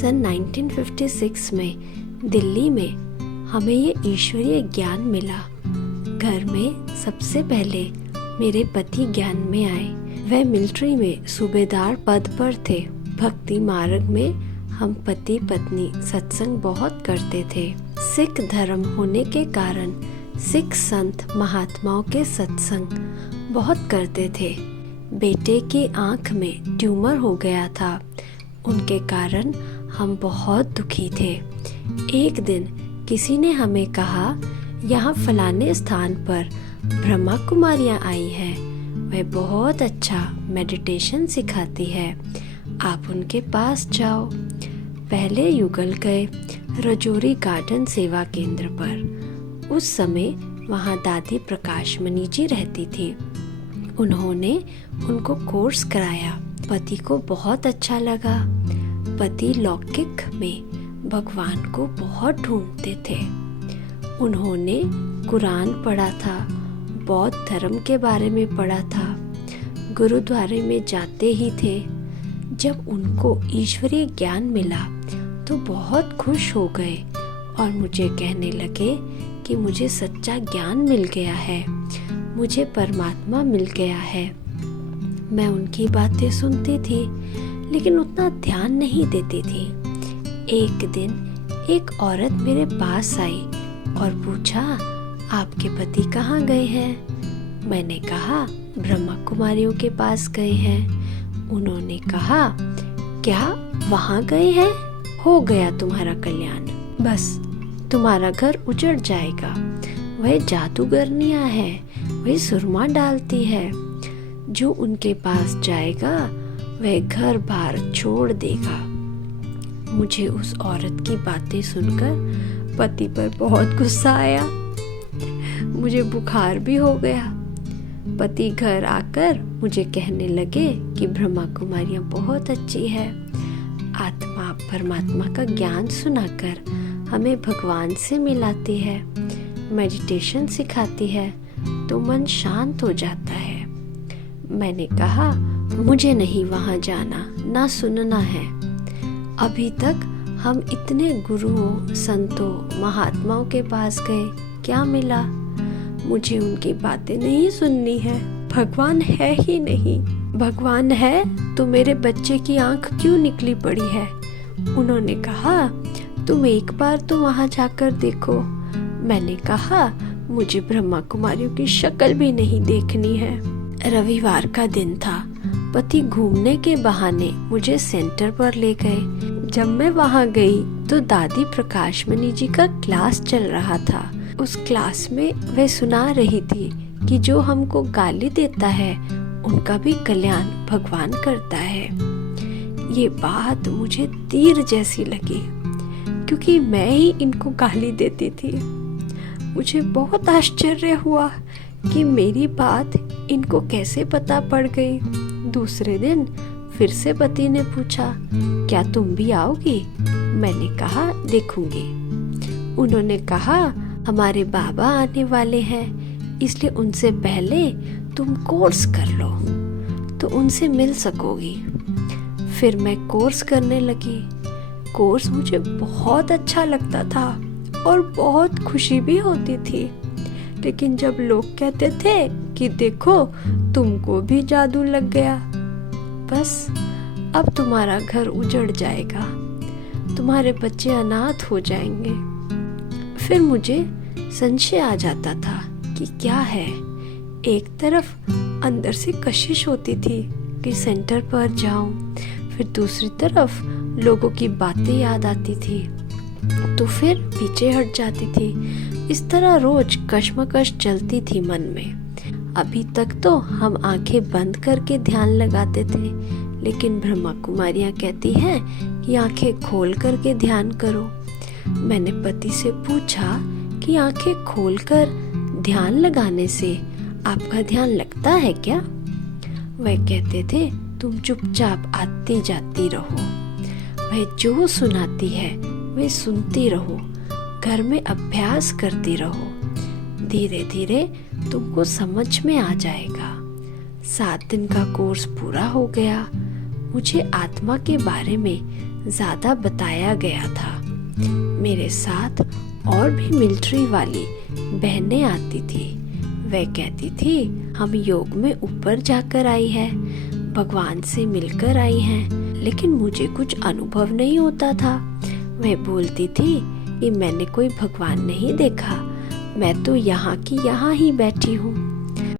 सन 1956 में दिल्ली में हमें ये ईश्वरीय ज्ञान मिला। घर में सबसे पहले मेरे पति ज्ञान में आए। वह मिलिट्री में सूबेदार पद पर थे। भक्ति मार्ग में हम पति पत्नी सत्संग बहुत करते थे। सिख धर्म होने के कारण सिख संत महात्माओं के सत्संग बहुत करते थे। बेटे की आंख में ट्यूमर हो गया था, उनके कारण हम बहुत दुखी थे। एक दिन किसी ने हमें कहा, यहाँ फलाने स्थान पर ब्रह्मा कुमारियाँ आई है, वह बहुत अच्छा मेडिटेशन सिखाती है, आप उनके पास जाओ। पहले युगल गए रजौरी गार्डन सेवा केंद्र पर। उस समय वहाँ दादी प्रकाशमणि जी रहती थी। उन्होंने उनको कोर्स कराया। पति को बहुत अच्छा लगा। पति लौकिक में भगवान को बहुत ढूंढते थे। उन्होंने कुरान पढ़ा था, बौद्ध धर्म के बारे में पढ़ा था, गुरुद्वारे में जाते ही थे। जब उनको ईश्वरीय ज्ञान मिला तो बहुत खुश हो गए और मुझे कहने लगे कि मुझे सच्चा ज्ञान मिल गया है, मुझे परमात्मा मिल गया है। मैं उनकी बातें सुनती थी लेकिन उतना ध्यान नहीं देती थी। एक दिन एक औरत मेरे पास आई और पूछा, आपके पति कहाँ गए हैं? मैंने कहा, ब्रह्मा कुमारियों के पास गए हैं। उन्होंने कहा, क्या वहाँ गए हैं? हो गया तुम्हारा कल्याण, बस तुम्हारा घर उजड़ जाएगा। वह जादूगरनियाँ है, वह सुरमा डालती है। जो उनके पास जाएगा वह घर बार छोड़ देगा। मुझे उस औरत की बातें सुनकर पति पर बहुत गुस्सा आया। मुझे बुखार भी हो गया। पति घर आकर मुझे कहने लगे कि ब्रह्मा कुमारियाँ बहुत अच्छी है, आत्मा परमात्मा का ज्ञान सुनाकर हमें भगवान से मिलाती है, मेडिटेशन सिखाती है तो मन शांत हो जाता है। मैंने कहा, मुझे नहीं वहाँ जाना, ना सुनना है। अभी तक हम इतने गुरुओं, संतों, महात्माओं के पास गए, क्या मिला? मुझे उनकी बातें नहीं सुननी है। भगवान है ही नहीं। भगवान है तो मेरे बच्चे की आंख क्यों निकली पड़ी है? उन्होंने कहा, तुम एक बार तो वहाँ जाकर देखो। मैंने कहा, मुझे ब्रह्मा कुमारियों की शक्ल भी नहीं देखनी है। रविवार का दिन था। पति घूमने के बहाने मुझे सेंटर पर ले गए। जब मैं वहाँ गई तो दादी प्रकाशमणि जी का क्लास चल रहा था। उस क्लास में वह सुना रही थी कि जो हमको गाली देता है उनका भी कल्याण भगवान करता है। ये बात मुझे तीर जैसी लगी क्योंकि मैं ही इनको गाली देती थी। मुझे बहुत आश्चर्य हुआ कि मेरी बात इनको कैसे पता पड़ गई। दूसरे दिन फिर से पति ने पूछा, क्या तुम भी आओगी? मैंने कहा, देखूंगी। उन्होंने कहा, हमारे बाबा आने वाले हैं, इसलिए उनसे पहले तुम कोर्स कर लो तो उनसे मिल सकोगी। फिर मैं कोर्स करने लगी। कोर्स मुझे बहुत अच्छा लगता था और बहुत खुशी भी होती थी। लेकिन जब लोग कहते थे कि देखो तुमको भी जादू लग गया, बस अब तुम्हारा घर उजड़ जाएगा, तुम्हारे बच्चे अनाथ हो जाएंगे। फिर मुझे संशय आ जाता था कि क्या है। एक तरफ अंदर से कशिश होती थी कि सेंटर पर जाऊं, फिर दूसरी तरफ लोगों की बातें याद आती थी तो फिर पीछे हट जाती थी। इस तरह रोज कश्मकश चलती थी मन में। अभी तक तो हम आंखें बंद करके ध्यान लगाते थे, लेकिन ब्रह्मा कुमारियाँ कहती हैं कि आंखें खोल करके ध्यान करो। मैंने पति से पूछा कि आंखें खोलकर ध्यान लगाने से आपका ध्यान लगता है क्या? वह कहते थे, तुम चुपचाप आती जाती रहो, वह जो सुनाती है वह सुनती रहो, घर में अभ्यास करती रहो, धीरे धीरे तुमको समझ में आ जाएगा। 7 दिन का कोर्स पूरा हो गया। मुझे आत्मा के बारे में ज़्यादा बताया गया था। मेरे साथ और भी मिलिट्री वाली बहनें आती थी। वह कहती थी हम योग में ऊपर जाकर आई है, भगवान से मिलकर आई हैं, लेकिन मुझे कुछ अनुभव नहीं होता था। वह बोलती थी कि मैंने कोई भगवान नहीं देखा, मैं तो यहाँ की यहाँ ही बैठी हूँ।